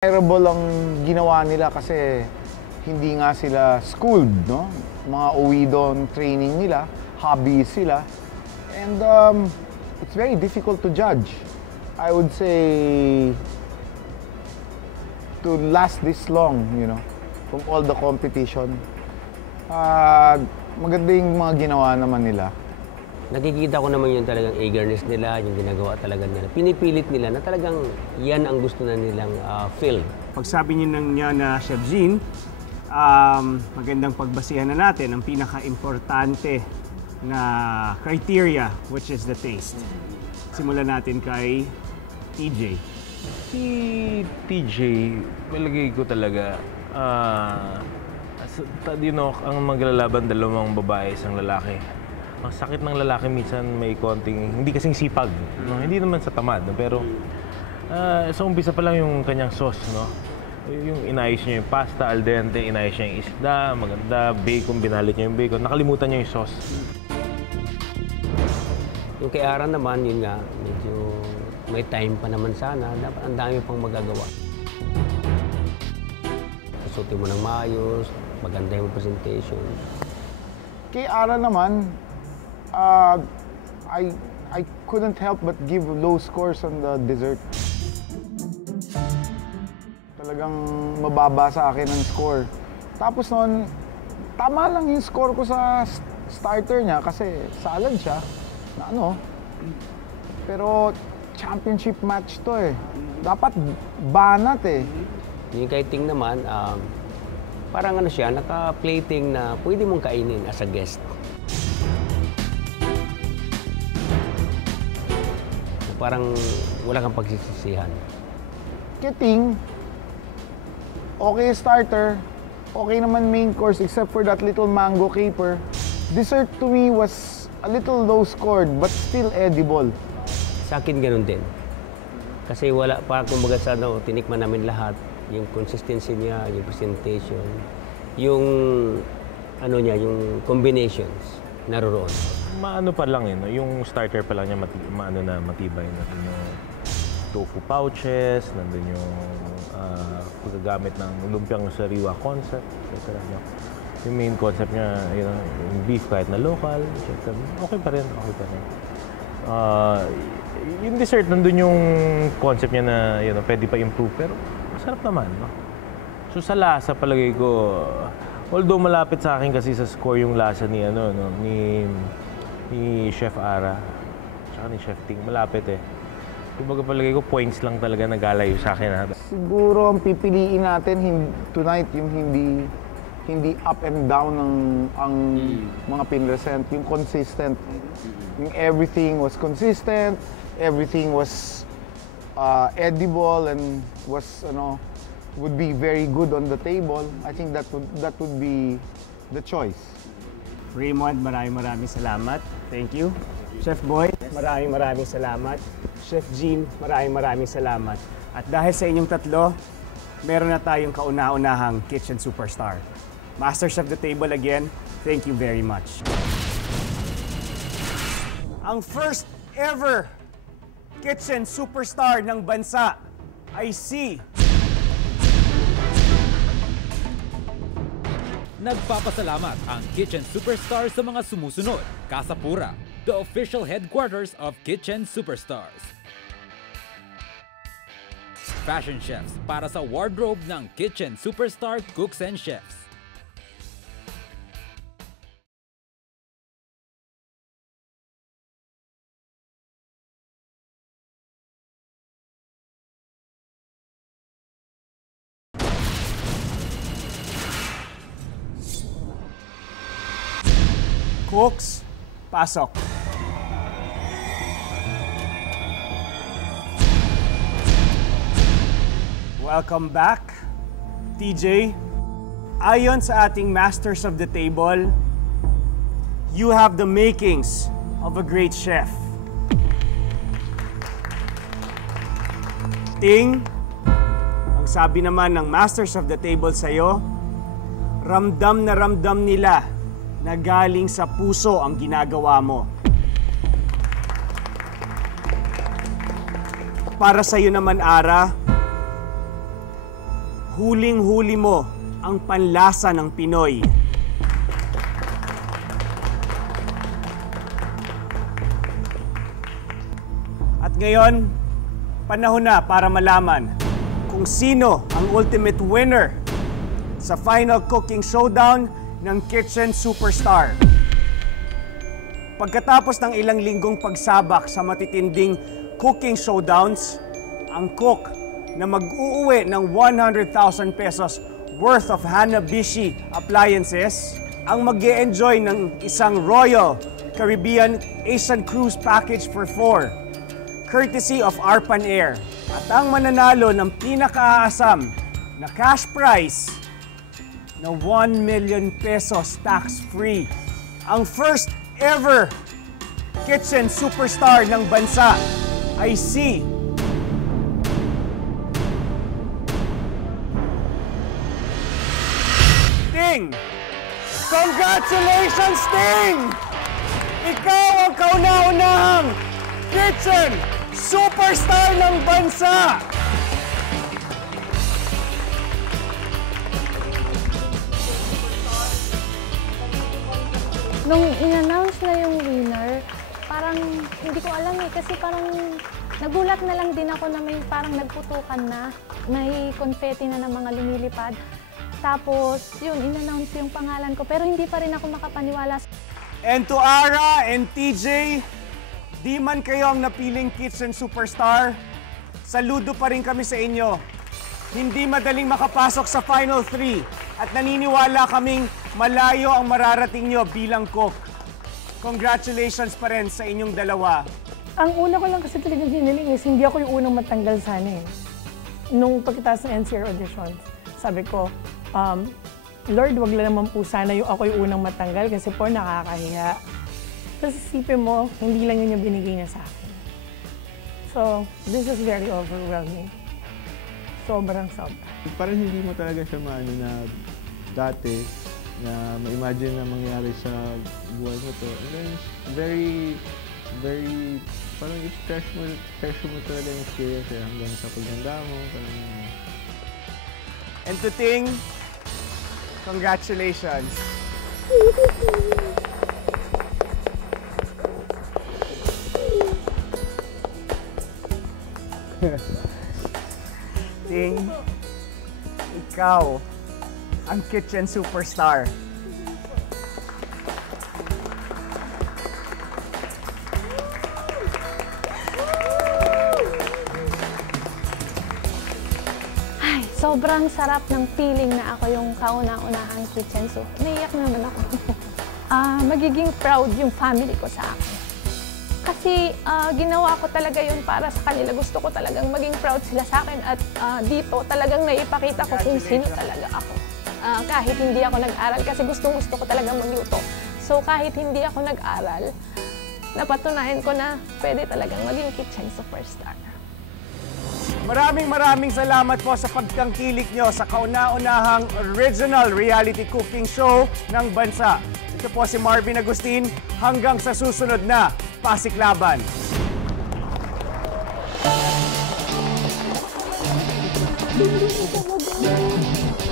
Terrible ang ginawa nila kasi hindi nga sila schooled, no? Mga uwi doon, training nila, hobbies sila. And it's very difficult to judge. I would say to last this long, from all the competition. Maganda yung mga ginawa naman nila. Nakikita ko naman yung talagang eagerness nila, yung ginagawa talaga nila. Pinipilit nila na talagang yan ang gusto na nilang feel. Pag sabi niyo niya na Chef Jean, magandang pagbasihan na natin ang pinaka-importante na criteria, which is the taste. Simulan natin kay TJ. Si TJ, malagay ko talaga, ang maglalaban dalawang babae, isang lalaki. Ang sakit ng lalaki minsan may konting, hindi kasing sipag, no? Hindi naman sa tamad, no? Pero sa umpisa pa lang yung kanyang sauce, no? Yung inayos niya yung pasta, al dente, inayos niya yung isda, maganda, bacon, binalit niya yung bacon, nakalimutan niya yung sauce. Yung kay Ara naman, yun nga, medyo may time pa naman sana, dapat ang dami pang magagawa. Susutin mo ng maayos, maganda yung presentation. Kay Ara naman, I couldn't help but give low scores on the dessert. Talagang mababa sa akin ang score. Tapos noon, tama lang yung score ko sa starter niya kasi salad siya. Pero championship match to eh. Dapat banat eh. Yung kay Ting naman, parang siya, naka-plating na pwede mong kainin as a guest. Parang wala kang pagsisisihan. Kiting, okay starter, okay naman main course except for that little mango caper. Dessert to me was a little low scored but still edible. Sa akin ganun din. Kasi wala, parang kumbaga sa tinikman namin lahat, yung consistency niya, yung presentation, yung yung combinations naroroon. Maano pa lang no? Yung starter pa lang niya matibay na yung tofu pouches, nandun yung paggagamit ng lumpiang sariwa concept, etc. No? Yung main concept niya, yung beef kahit na local, okay pa rin. Yung dessert, nandun yung concept niya na pwede pa improve, pero masarap naman. No? So sa lasa, palagay ko, although malapit sa akin kasi sa score yung lasa ni Chef Ara, tsaka ni Chef Ting, malapit eh. Kumbaga palagay ko, points lang talaga nagalayo sa akin. Siguro ang pipiliin natin tonight yung hindi up and down ang mga pinresent, yung consistent. Yung everything was consistent, everything was edible and would be very good on the table. I think that would be the choice. Raymond, maraming salamat. Thank you. Chef Boy, maraming salamat. Chef Jean, maraming salamat. At dahil sa inyong tatlo, meron na tayong kauna-unahang kitchen superstar. Masters of the Table again, thank you very much. Ang first ever kitchen superstar ng bansa ay si... Nagpapasalamat ang Kitchen Superstars sa mga sumusunod. Kasapura, the official headquarters of Kitchen Superstars. Fashion chefs para sa wardrobe ng Kitchen Superstar Cooks and Chefs. Cooks, pasok. Welcome back, TJ. Ayon sa ating Masters of the Table, you have the makings of a great chef. Ting, ang sabi naman ng Masters of the Table sa'yo, ramdam na ramdam nila na galing sa puso ang ginagawa mo. Para sa iyo naman, Ara, huling-huli mo ang panlasa ng Pinoy. At ngayon, panahon na para malaman kung sino ang ultimate winner sa final cooking showdown ng Kitchen Superstar. Pagkatapos ng ilang linggong pagsabak sa matitinding cooking showdowns, ang cook na mag-uuwi ng 100,000 pesos worth of Hanabishi appliances ang mag-e-enjoy ng isang Royal Caribbean Asian Cruise Package for 4, courtesy of Arpan Air. At ang mananalo ng pinakaasam na cash prize na 1 million pesos tax-free. Ang first ever kitchen superstar ng bansa ay si Ting! Congratulations, Ting! Ikaw ang kauna-unahang kitchen superstar ng bansa! Nung in-announce na yung winner, parang hindi ko alam kasi parang nagulat na lang din ako na may parang nagputukan na. May confetti na ng mga lumilipad. Tapos, yun, in-announce yung pangalan ko. Pero hindi pa rin ako makapaniwala. And to Ara and TJ, di man kayo ang napiling kitchen superstar, saludo pa rin kami sa inyo. Hindi madaling makapasok sa Final 3 at naniniwala kaming malayo ang mararating nyo bilang cook. Congratulations pa rin sa inyong dalawa. Ang una ko lang kasi talagang hiniling is hindi ako yung unang matanggal sana eh. Nung pagkatapos ng NCR auditions, sabi ko, Lord, wag lang naman po sana yung ako yung unang matanggal kasi po nakakahiya. Tapos isipin mo, hindi lang yun yung binigay niya sa akin. So, this is very overwhelming. Sobrang. Parang hindi mo talaga siya maano na dati na ma-imagine na mangyari sa buhay mo to. And then, very, parang i-treasure mo talaga yung experience eh, hanggang sa paganda mo. Parang, And to Ting, congratulations. Ting, ikaw ang kitchen superstar. Ay, sobrang sarap ng feeling na ako yung kauna-unahang kitchen. So, naiyak naman ako. Magiging proud yung family ko sa akin. Kasi ginawa ko talaga yun para sa kanila. Gusto ko talagang maging proud sila sa akin at dito talagang naipakita ko kung sino talaga ako. Kahit hindi ako nag-aral kasi gustong-gusto ko talagang magluto. So kahit hindi ako nag-aral, napatunayan ko na pwede talagang maging kitchen superstar. Maraming salamat po sa pagtangkilik nyo sa kauna-unahang original reality cooking show ng bansa. Ito po si Marvin Agustin, hanggang sa susunod na Pasiklaban. Hindi ko